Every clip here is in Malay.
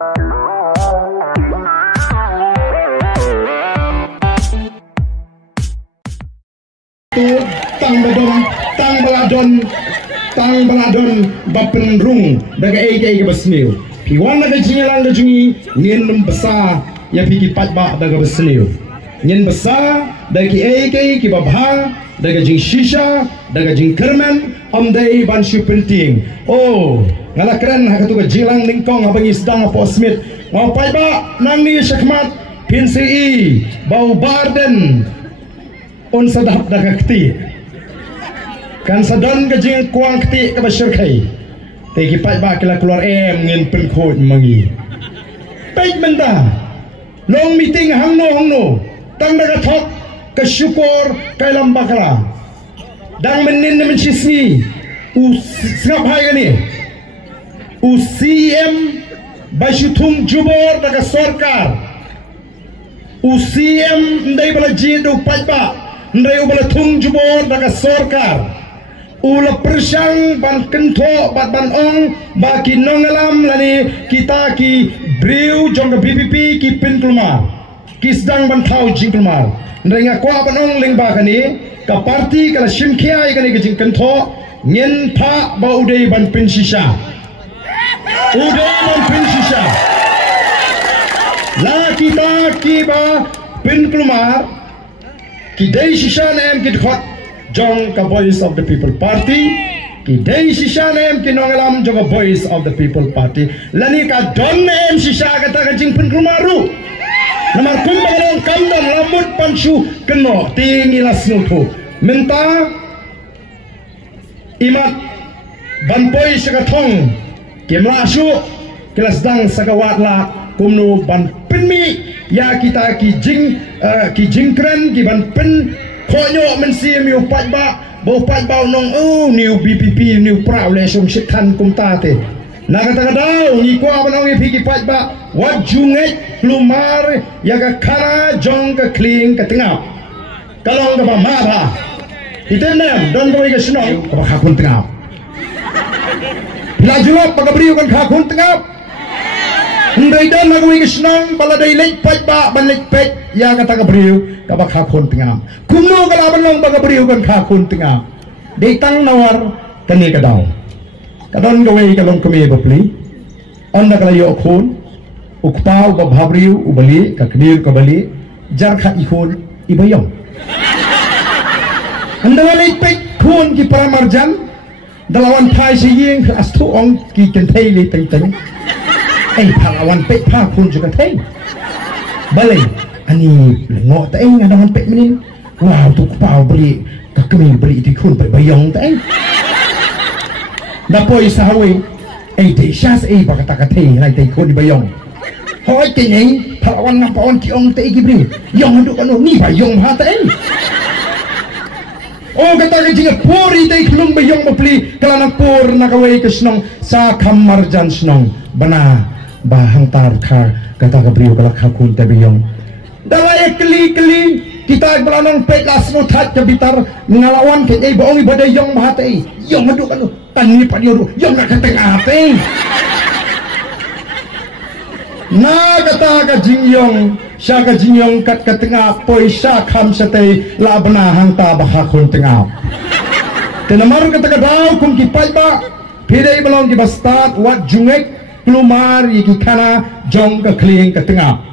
tang baladon bapenrung daga ege basniu piwan daga jingelang da jungi ngin besar ya piki patba daga basniu ngin besar daga ege ki babha daga jing shisha daga jing kerman amdai ban shu penting oh ngala keren hakatu ga jilang ningkong abangi sedang apa smith mau patba nang ni syakmat pinsi bau barden on sadap daga kti kan sadon ke jing kuang kti ke basyirkai tegi patba kila keluar ngin penkhod mangi pait menda long meeting hangno tang daga thok ke syukur kai lambakala dang menin mencisi usngap hai gani CM bashutung jubor daga sarkar CM ndai bala jidu patba ndai ubala tung jubor daga sarkar ula persang ban kentho bat ban ong baki nongalam lani kita ki briu jong BPP ki pinkulma ki sedang ban thau jingkulma ndrenga kwa ban ong ling ba kani ka parti kala shimkhia kani ki jing kentho nyen pha ba udai ban pinsisha la kita ki ba pinkulma ki dei shisha nem ki khot jong ka Voice of the People Party ki dei shisha nem ki nongalam jong Voice of the People Party lani ka don nem shisha kata ka jing penrumaru namar kumbalong kandam lamut panshu keno tingi lasnutu minta imat banpoi sakathong kimla shu kilasdang sakawatla kumnu ban penmi ya kita ki jingkren ki ban pen konyo mensim yu patba nong new BPP new prawlesum shithan kumtate nakata kadau ni kwa banong ipiki patba wajunget lumar yaga kara jong ka kling ka tengah kalong ka maba itenem don boy ka snong ka khakun tengah lajulop pagabriu kan khakun tengah ndai dan lagui ka snong baladai lek patba ban lek pet ya kata kabriu kabak khakun tengah kumno kalaban long bagabriu kan khakun tengah deitang nawar kani kadau kadon gawe kalong kami bapli onda kalayo khun ukpau babhabriu ubali kakdir kabali jarkha ikhul ibayong anda lek pet khun ki paramarjan dalawan thai siying astu ong ki kenthei le teng palawan pek pa kun juga teng balai ani ngo teng ada pek menin wow tu pau beli kakemi beli di kun bayong teng dapoi sahawe te syas bakata kateng lai te kun bayong hoi kenyai palawan ngapaon ki ong te gibri yong aduk anu ni bayong ha teng oh kata ke jinga pori te klung bayong beli kalana por nakawe kesnong sa kamarjan snong bana bahang tar kha kata kabriu kalak hakun tabiyong dalai keli kita belanong pek lasno that ke bitar ngalawan ke ei baong ibadai yong bahate yong aduk anu tani padiru yong nak keteng ate na kata ka jingyong sya ka jingyong kat ketengah poi sya kham sate la bana hang ta bahakun tengah tenamar kata ka dau kum ki paiba pidai belong ki bastat wat jungek kelumar iki kana jong ke kling ke tengah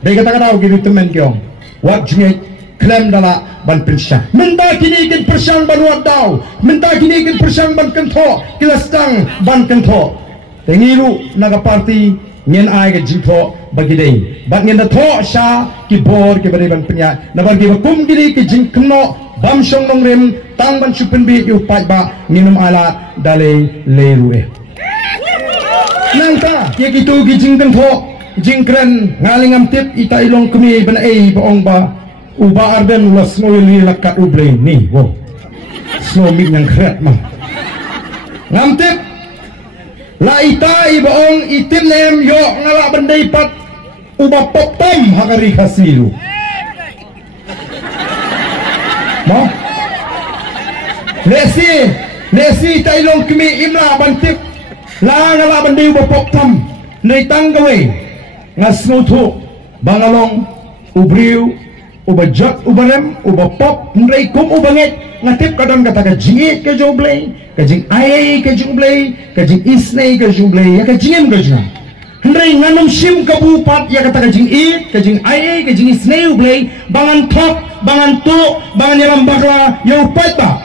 dai kata kadau gitu temen kyong wat jingek klem dala ban prinsya minta kini kin persang ban wat dau minta kini kin persang ban kentho kilastang ban kentho tengiru naga parti nyen ai ke jingtho bagi dei bat nyen da tho sha ki bor ke bari ban penya na bagi kum gini ki jingkno bam shong nong rem tang ban chupen bi yu pai ba ninum ala dale leru nangka ye gitu gijing tho jingkren ngalingam tip ita ilong kemi ban baong ba uba arden las ngoyli lakat uble ni wo snomi yang kret mah ngam tip la ita baong itim nem yo ngala bandai pat uba poptom hakari khasilu mo lesi ta ilong kemi imla ban tip la ngala bandai uba poptom nei tang gawe ngasno thu bangalong ubriu ubajak ubarem ubapop ndrei kum ubanget ngatip kadang kata ka jingit ke joblei ka jing ai ke joblei ka jing isnei ke joblei ya ka jingem ke jina ndrei nganum sim kabupat ya kata ka jing it ka jing ai ka jing isnei ublei bangan thok bangan tu bangan yalam bakla ya upat ba